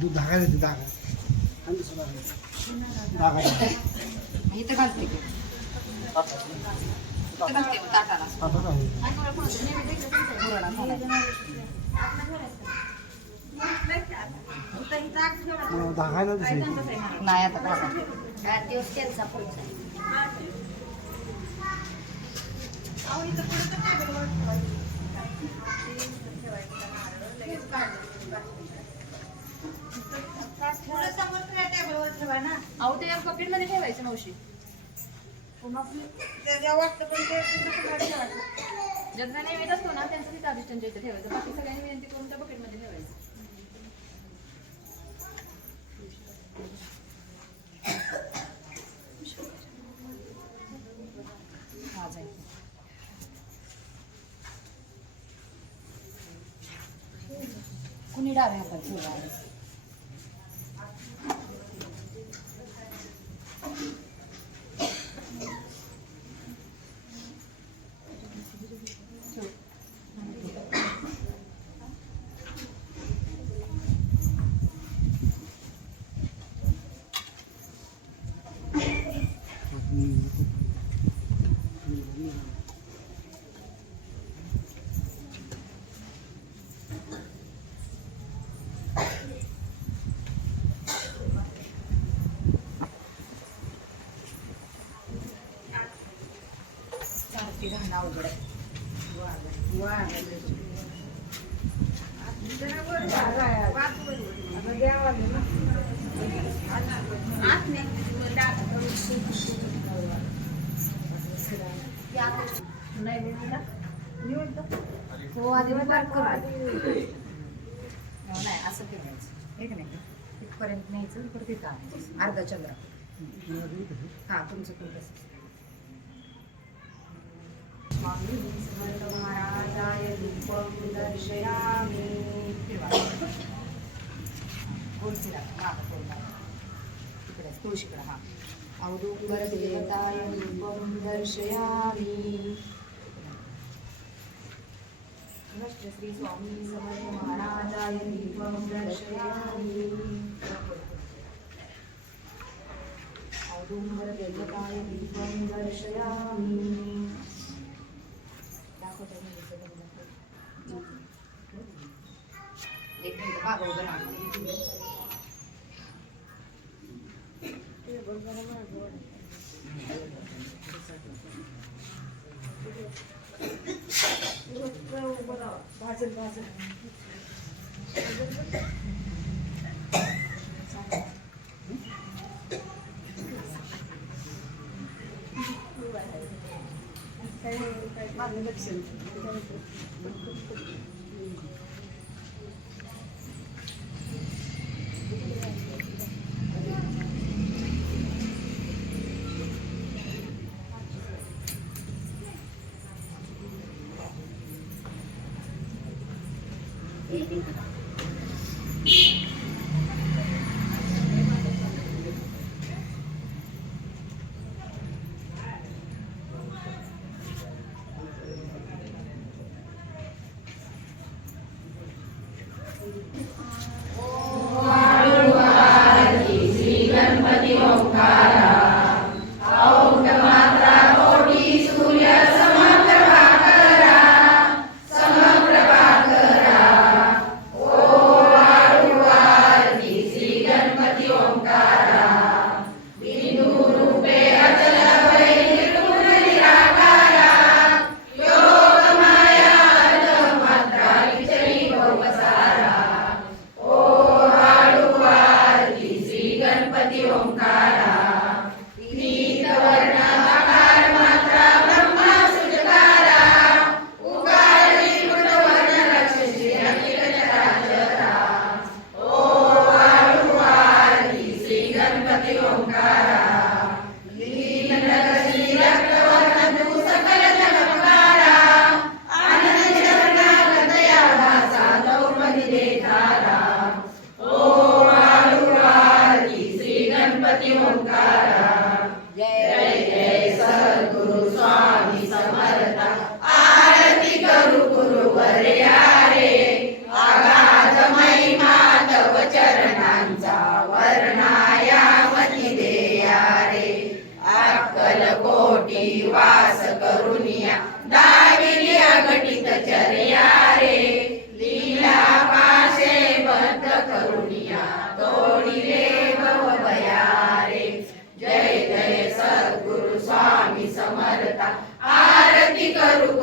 दूध धागा देते धागा धागा. इथं घालते ताटाला आता काय? नाही आता दिवस त्यांचा अहो ते पॉकेटमध्ये ठेवायचं मावशी. ज्यांना नैवेद्य असतो ना त्यांचं तिथं अधिष्ठानच्या इथे ठेवायचं. बाकी सगळ्यांनी विनंती करून त्या पॉकेटमध्ये ठेवायचं. ती आहे? राहणं अवघड आहे. हो आधी मी बारीक करू. हो, नाही असं ठेवायचं एक नाही तिथपर्यंत न्यायचं परत तिथं अर्धा चंद्र हा तुमचं पण स्वामी समर्थ महाराजाय रूपं दर्शयामि ठेवा. गोल फिरा. हा, तिकडे तुळशीकडे हा औदुंबर देवताय रूपं दर्शयामि नमस्ते श्री स्वामी समर्थ महाराजाय रूपं दर्शयामि औदुंबर देवताय रूपं दर्शयामि Hadi hepsini. गणपती जय Ícaro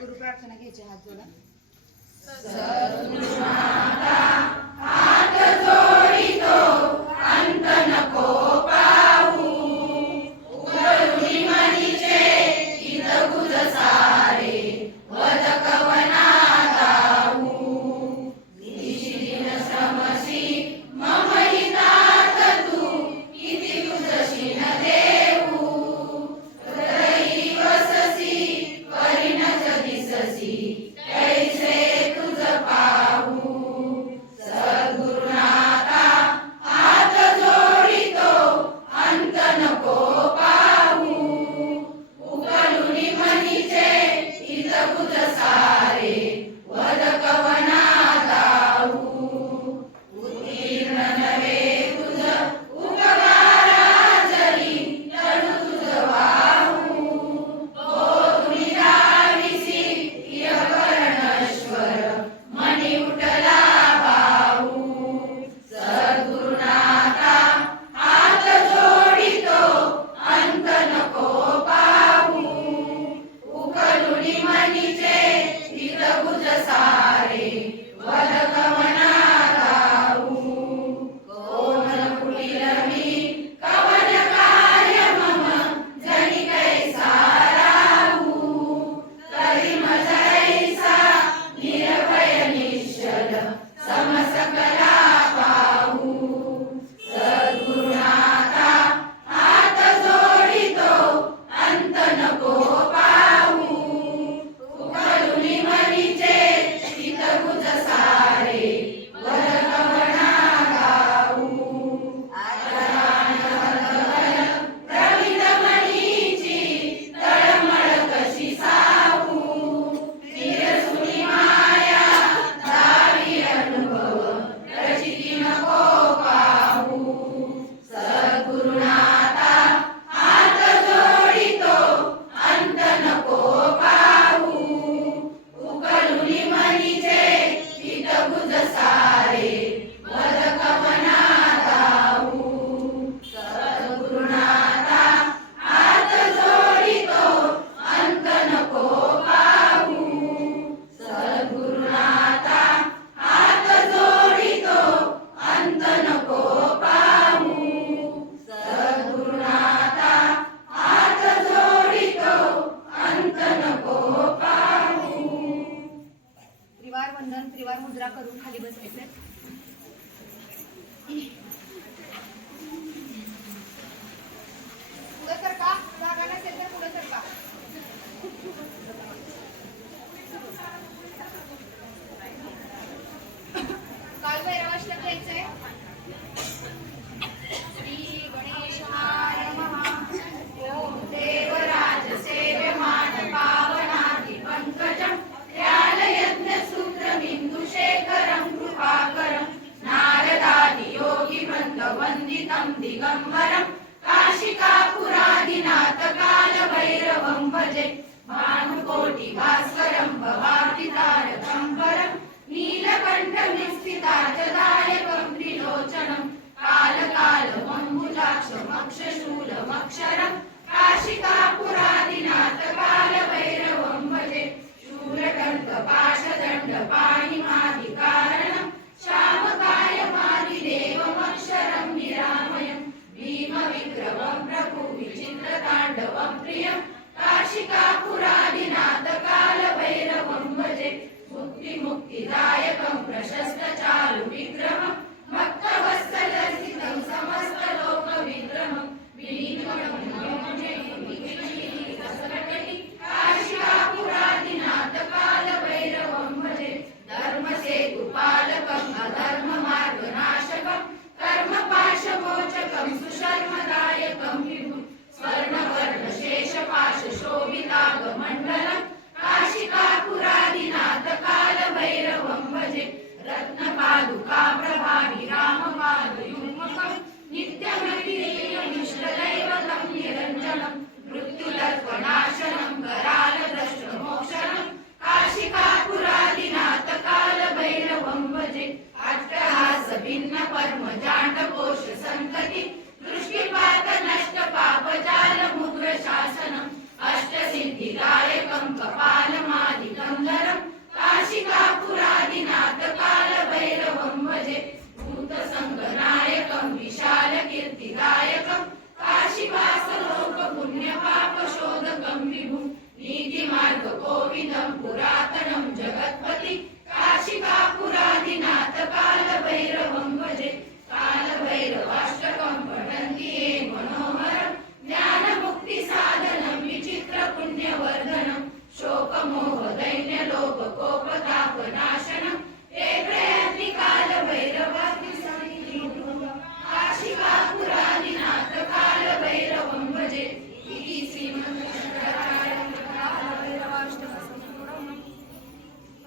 गुरु प्रार्थना घ्यायची हात जोडा.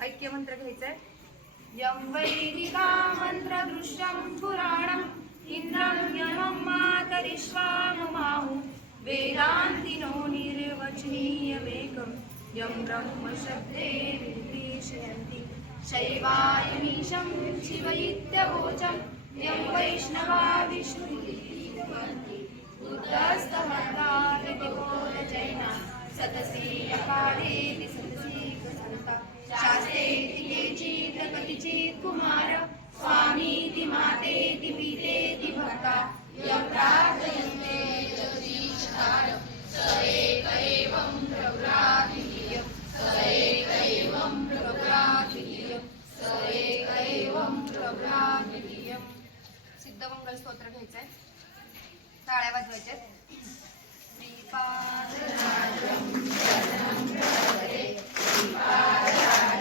ऐक्य मंत्र घ्यायचंय. यम वैदिका मंत्र मन्त्रदृष्टं पुराणम् इन्द्रं यमं मातरिश्वाममाहु वेदान्तिनो निर्वचनीयमेकं यं ब्रह्मशब्दे निर्देशयन्ति शैवायमीशं शिवयित्यवोचं यं वैष्णवा विष्णुरिति बुद्धस्तमन्तादिति बोधजैना सतसी अकालेति सतसी कसन्ता कुमार स्वामीति मातेति पितेति भक्ता यं जगदीशकार स एक एवं प्रव्राधियं स एक एवं प्रव्राधियं स एक एवं प्रव्राधियं सिद्धमंगल स्तोत्र घ्यायचंय. टाळ्या वाजवायच्या श्रीपाद para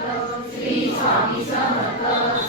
唱一首儿歌